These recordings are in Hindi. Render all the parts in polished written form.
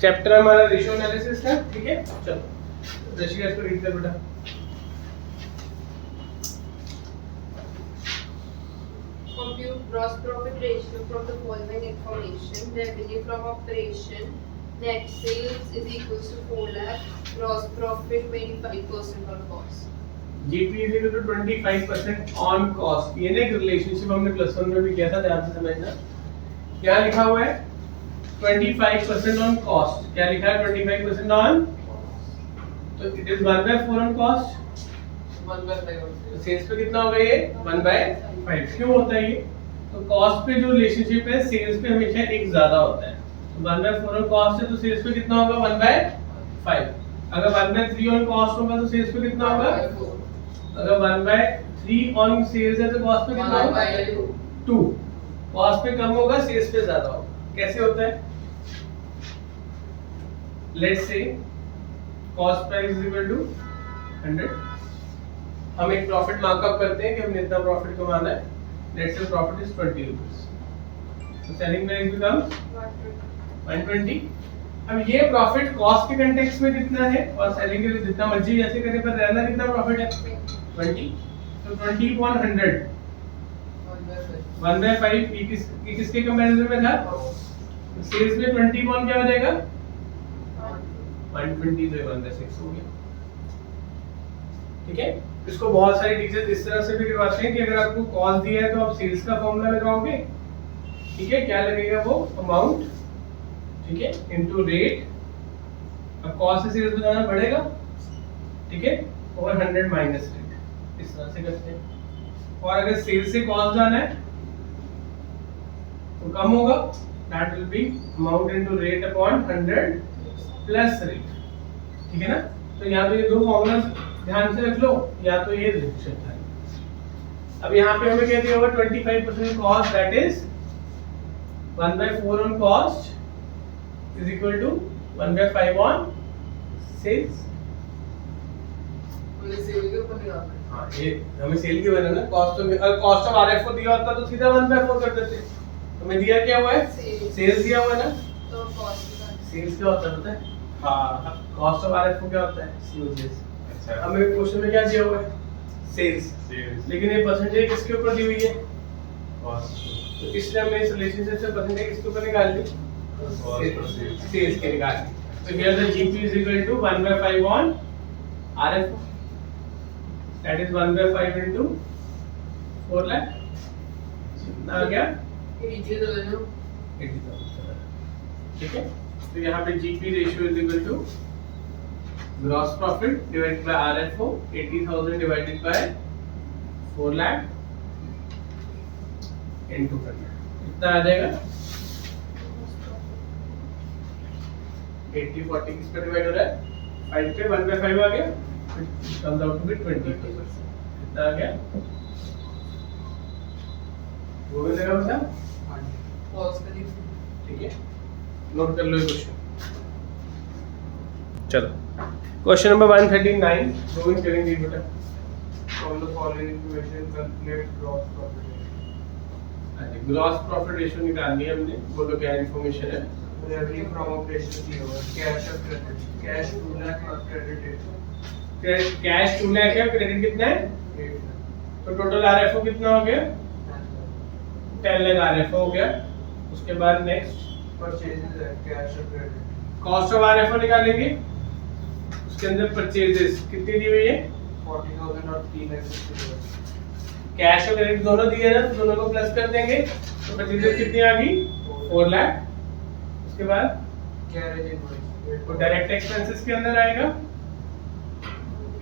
चैप्टर हमारा रेशियो एनालिसिस का, ठीक है। चलो ऋषिका इसको रीड कर बेटा। Compute gross profit ratio from the following information: revenue from operation, net sales is equals to 4 lakh, gross profit 25% on cost. GP is equal to 25% on cost। ये ना एक रिलेशनशिप हमने प्लस वन में भी किया था, ध्यान से समझना। क्या लिखा हुआ है 25% on cost। क्या लिखा है 25% on, तो इट इज 1/4 on cost। 1/5 तो सेल्स पे कितना होगा ये 1/5। क्यों होता है ये, तो कॉस्ट पे जो रिलेशनशिप है सेल्स पे हमेशा एक ज्यादा होता है। तो 1/4 on cost है तो सेल्स पे कितना होगा 1/5। अगर 1/3 on cost होगा तो सेल्स पे कितना होगा, अगर 1/3 on सेल्स है तो कॉस्ट पे कितना होगा 2। कॉस्ट पे कम होगा सेल्स पे ज्यादा होगा। कैसे होता है, let's say cost price is equal to 100। हम एक प्रॉफिट मार्कअप करते हैं कि हमने इतना प्रॉफिट कमाना है। लेट्स से प्रॉफिट इज 20 रुपीस, तो सेलिंग प्राइस बिकम्स 120। अब ये प्रॉफिट कॉस्ट के कंटेक्स्ट में कितना है और सेलिंग के लिए जितना मर्जी जैसे करने पर रहना कितना प्रॉफिट है 20। तो 20 upon 100 1/5 ये किसके कंपैरिजन में था, सेल्स में 20 upon क्या हो जाएगा 120, तो 1/6 हो गया। ठीक है, इसको बहुत सारे टीचर्स इस तरह से भी करवाते हैं कि अगर आपको कॉस्ट दिया है तो आप सेल्स का फॉर्मूला लगाओगे। ठीक है, क्या लगेगा वो अमाउंट, ठीक है, इनटू रेट। अब कॉस्ट से सेल्स बताना बढ़ेगा, ठीक है, ओवर 100 माइनस रेट, इस तरह से करते हैं। और अगर सेल्स से कॉस्ट जाना है तो कम होगा, that will be amount into rate upon 100 plus rate. ठीक है ना, तो यहाँ पे ये दो फॉर्मूला ध्यान से रख लो, या तो ये लिख सकता है। अब यहाँ पे हमें क्या दिया होगा 25% cost, that is 1/4 on cost is equal to 1/5 on sales। Sale के ऊपर निकालना है। हाँ, ये हमें सेल के बना ना, कॉस्ट तो अगर कॉस्ट ऑफ आरएफ को दिया होता तो सीधा 1/4 कर देते। हमें दिया क्या हुआ है सेल्स दिया हुआ है ना, तो कॉस्ट सेल्स क्या होता है पता है, हाँ कॉस्ट ऑफ आरएफ को क्या होता है सीओजीएस। अच्छा, हमें क्वेश्चन में क्या दिया हुआ है सेल्स, लेकिन ये परसेंटेज किसके ऊपर दी हुई है कॉस्ट, तो इसलिए हमने इस रिलेशनशिप से परसेंटेज किसके ऊपर निकाल ली सेल्स के निकाल ली। तो here the GP is equal to 1/5 on RF, that is 1/5 into 4 lakh, कितना आ गया 80,000। ठीक है, तो यहाँ पे GP ratio is equal to gross profit divided by RFO 80,000 divided by 4 lakh into 100, कितना आ जाएगा 80 40 किस पे डिवाइड हो रहा है 5 पे, 1/5 आ गया, कम्स आउट टू बी 20%। कितना आ गया वो भी लगा बता, ठीक है, नोट कर लो ये क्वेश्चन। चलो क्वेश्चन नंबर 139 गोविंद करेंगे बेटा। From the following information, calculate gross profit ratio. अच्छा, ग्रॉस प्रॉफिट रेशियो निकालनी है हमने, बोलो क्या इन्फॉर्मेशन है। Revenue from operations दिया हुआ है, cash और credit. Cash 2 lakh और credit 8 lakh. कैश 2 लाख है, क्रेडिट कितना है 8 lakh. तो टोटल आरएफओ कितना हो गया 10 लाख आरएफओ हो गया। उसके बाद नेक्स्ट Purchases है, cash और credit. कॉस्ट ऑफ आरएफओ निकालेंगे, उसके अंदर परचेजेस कितनी दी हुई है 40,000 और 3 lakh 60,000. कैश और क्रेडिट दोनों दिए ना, तो दोनों को प्लस कर देंगे, तो परचेजेस कितनी आ गई 4 लाख। उसके बाद Carriage invoice वो डायरेक्ट एक्सपेंसेस के अंदर आएगा,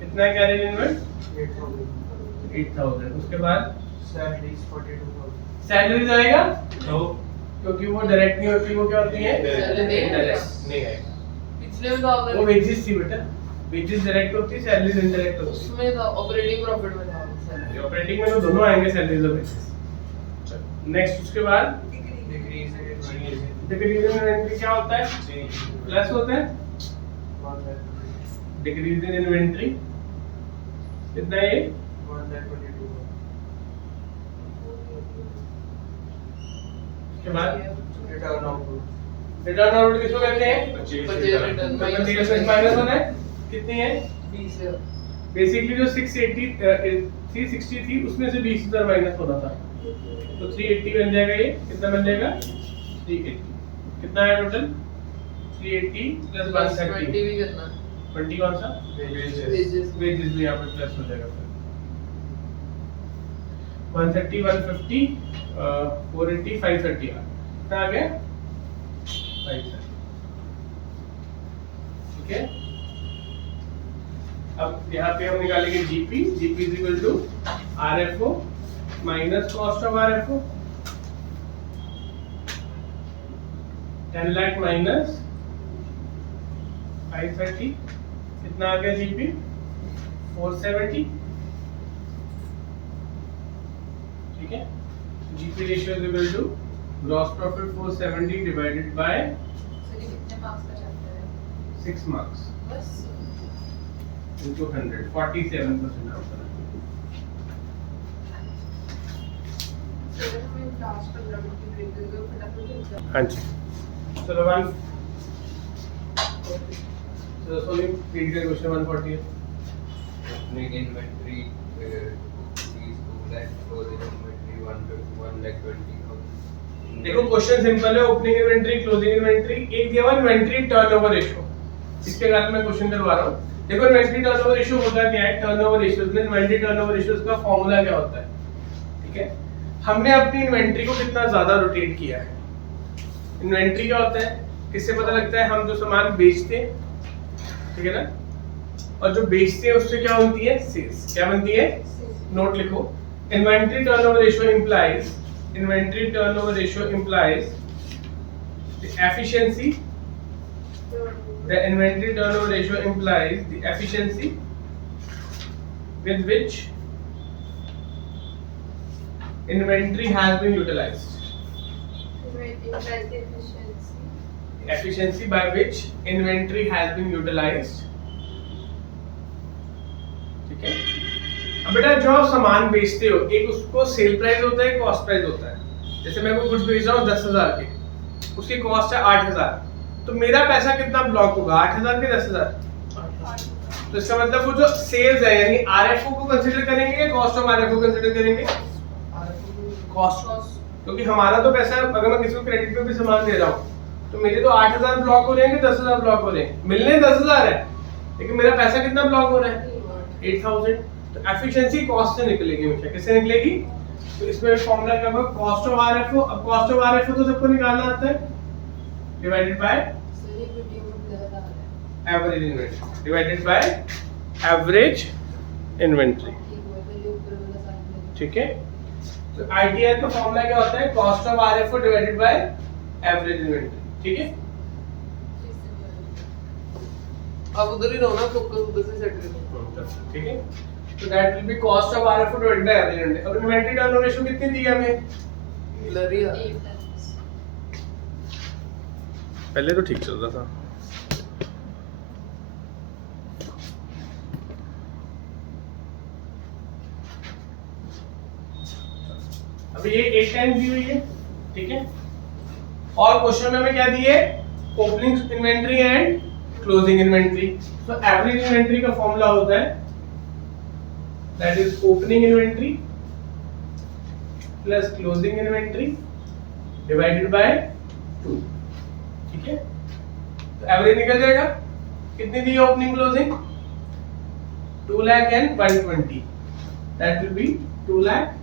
कितना है कैरेज इनवर्स 8,000. 8,000। उसके बाद Salaries 42,000. सैलरीज आएगा क्योंकि वो डायरेक्ट नहीं होती, वो क्या होती है Salary। इंडायरेक्ट नहीं आएगा, पिछले में था वो वेजेस थी बेटा, वेजेस डायरेक्ट होती है, सैलरीज इनडायरेक्ट होती है। उसमें था ऑपरेटिंग प्रॉफिट में था ऑपरेटिंग में तो दोनों आएंगे सैलरीज और वेजेस। नेक्स्ट उसके बाद Decrease in inventory. Decrease in inventory क्या होता है प्लस होता है 1 lakh. डिक्रीज इन इन्वेंटरी कितना है 1 lakh 22,000. उसके बाद Return of goods. Return on किसको कहते हैं? Purchase return माइनस होना है कितनी है? 20 बेसिकली जो 360 थी उसमें से 20,000 माइनस होना था, तो 380 बन जाएगा। ये कितना बन जाएगा? 380। कितना है टोटल? 380 प्लस 130 भी करना 20 कौन सा? wages वेजेस भी यहाँ पे प्लस हो जाएगा फिर 130 150 480 530 कितना आ गया? 530। ठीक है, अब यहाँ पे हम निकालेंगे GP is equal to RFO minus cost of RFO 10 lakh minus 530 कितना आ गया? जीपी 470। ठीक है, GP ratio is equal to gross profit 470 divided by sir ये कितने मार्क्स का चैप्टर है? 6 मार्क्स बस into 100 47% आंसर है। सर हमें लास्ट 15 मिनट की ब्रेक दे दो फटाफट एग्जाम। हाँ जी, चलो वन चलो सोनी रीड कर क्वेश्चन 140 है। Opening inventory is 2 lakh, closing inventory 1 lakh 20,000. देखो क्वेश्चन सिंपल है, ओपनिंग इन्वेंटरी क्लोजिंग इन्वेंटरी, एक दिया हुआ इन्वेंटरी टर्नओवर रेशियो, इसके कारण मैं क्वेश्चन करवा रहा हूँ। देखो इन्वेंटरी टर्नओवर रेशियो होता क्या है? टर्नओवर रेशियो में इन्वेंटरी टर्नओवर रेशियो का फॉर्मूला क्या होता है? ठीक है, हमने अपनी इन्वेंटरी को कितना ज्यादा रोटेट किया है। इन्वेंटरी क्या होता है? किससे पता लगता है? हम जो सामान बेचते हैं, ठीक है ना, और जो बेचते हैं उससे क्या बनती है? सेल्स। क्या बनती है? नोट लिखो, inventory turnover ratio implies the efficiency the inventory turnover ratio implies the efficiency with which inventory has been utilized, efficiency by which inventory has been utilized। ठीक है, अब बेटा जो आप सामान बेचते हो, एक उसको सेल प्राइस होता है, कॉस्ट प्राइस होता है। जैसे मैं कोई गुड्स बेच रहा हूँ 10,000 के, उसकी कॉस्ट है 8,000, तो मेरा पैसा कितना ब्लॉक होगा? 8,000 के 10,000। तो इसका मतलब वो जो सेल्स है यानी आरएफओ को कंसीडर करेंगे या कॉस्ट ऑफ आरएफओ कंसीडर करेंगे? कॉस्ट, क्योंकि हमारा तो पैसा, अगर मैं किसी को क्रेडिट पे भी सामान दे रहा हूँ तो मेरे तो 8,000 ब्लॉक हो रहे हैं कि 10,000 ब्लॉक हो रहे हैं? मिलने 10,000 है, लेकिन मेरा पैसा कितना ब्लॉक हो रहा है? 8,000। तो एफिशिएंसी कॉस्ट से निकलेगी हमेशा। किससे निकलेगी? तो इसमें फॉर्मूला क्या होगा? Cost of RFO. अब कॉस्ट ऑफ आरएफओ तो सबको निकालना आता है, divided by average inventory, divided by average inventory. ठीक है, तो आईटीआर का फॉर्मूला क्या होता है? Cost of RFO divided by average inventory. ठीक है, अब उधर ही रहो ना, फोकस उधर से सेट करो। ठीक है, तो that will be cost of RFO divided by average inventory. अब इन्वेंटरी टर्नओवर रेशियो कितनी दी है हमें? लरिया पहले तो ठीक चल रहा था। अभी ये 8 टाइम्स दी हुई है, ठीक है, और क्वेश्चन में हमें क्या दी है? Opening inventory and closing inventory. तो एवरेज इन्वेंटरी का फॉर्मूला होता है that is opening inventory plus closing inventory divided by 2। ठीक है, तो एवरेज निकल जाएगा। कितनी दी है opening closing? 2 lakh and 120, that will be 2 lakh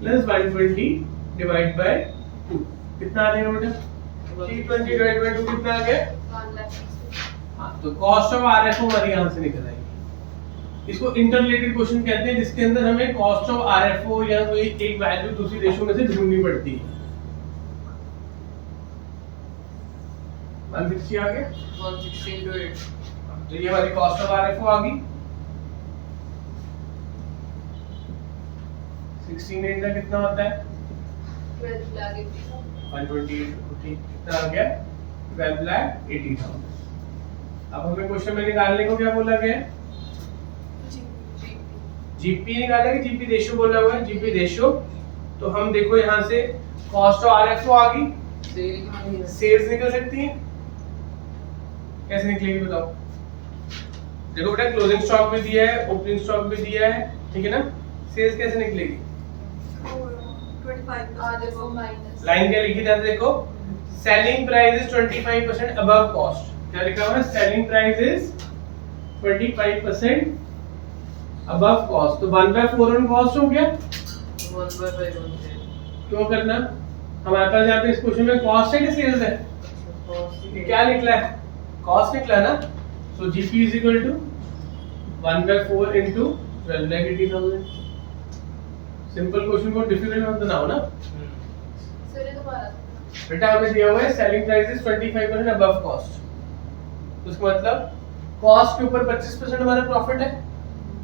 plus 120 divide by 2। कितना आ जाएगा बेटा? 320 डिवाइड बाय 2 कितना आ गया? 1 लाख। हाँ, तो कॉस्ट ऑफ आरएफओ हमारी यहाँ से निकल आएगी। इसको इंटररिलेटेड क्वेश्चन कहते हैं, जिसके अंदर हमें कॉस्ट ऑफ आरएफओ या कोई एक वैल्यू दूसरी रेशियो में से ढूंढनी पड़ती है। 160 आ गया, 116 to 8 तो ये हमारी कॉस्ट ऑफ आरएफओ आ गई। 16 का कितना होता है? 12 लाख 128 कितना आ गया? 12 लाख 80,000। अब हमें क्वेश्चन में निकालने को क्या बोला गया है? जीपी निकाला कि जीपी रेशियो बोला हुआ है? GP ratio. तो हम देखो यहाँ से कॉस्ट ऑफ आरएफओ आ गई सेल्स निकल सकती है, कैसे निकलेगी बताओ? देखो बेटा क्लोजिंग स्टॉक भी दिया है, ओपनिंग स्टॉक भी दिया है, ठीक है ना? सेल्स कैसे निकलेगी? RFO minus. लाइन क्या लिखी था देखो, selling price is 25% above cost. क्या लिखा हुआ है? Selling price is 25% above cost. तो 1/4 ऑन कॉस्ट हो गया। 1/5 होते हैं। क्यों करना? हमारे पास यहाँ पे इस क्वेश्चन में कॉस्ट है कि सेल्स है? ये क्या निकला है? कॉस्ट निकला ना। So GP is equal to 1/4 into 12,80,000। Simple question को डिफिकल्ट मत बनाओ ना सर ये दोबारा बेटा। हमें दिया हुआ है selling price is 25% above cost, तो इसका मतलब कॉस्ट के ऊपर 25% हमारा प्रॉफिट है,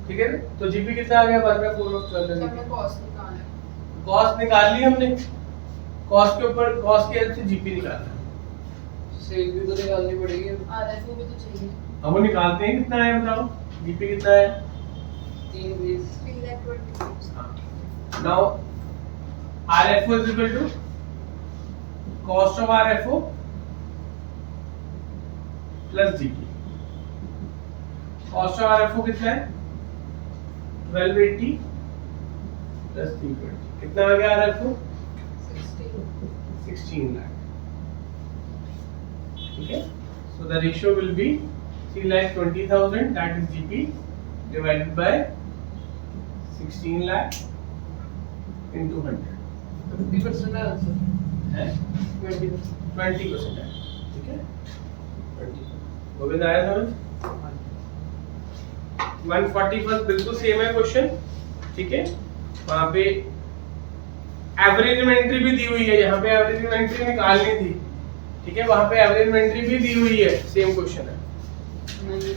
ठीक है ना? तो जीपी कितना आ गया? 1/4 ऑफ 12। हमने कॉस्ट निकाला है। कॉस्ट निकाल ली हमने, कॉस्ट के ऊपर कॉस्ट के हेल्प से जीपी निकालना। सेल भी तो निकालनी पड़ेगी। RFO भी तो चाहिए। हम वो निकालते हैं, कितना है बताओ? जीपी कितना है? 320। 3,20,000। Now RFO is equal to cost of RFO plus GP। cost of RFO कितना है? 1280 plus 320। कितना आ गया RFO? 16 lakh। ठीक है? So the ratio will be 3,20,000, that is GP, divided by 16 lakh into 100 50% है आंसर। है 20% है, ठीक है? 20। गोविंद आया समझ? 141 बिल्कुल सेम है क्वेश्चन, ठीक है? वहां पे एवरेज इन्वेंट्री भी दी हुई है, यहाँ पे एवरेज इन्वेंट्री निकालनी थी, ठीक है? वहां पे एवरेज इन्वेंट्री भी दी हुई है, सेम क्वेश्चन है। नहीं,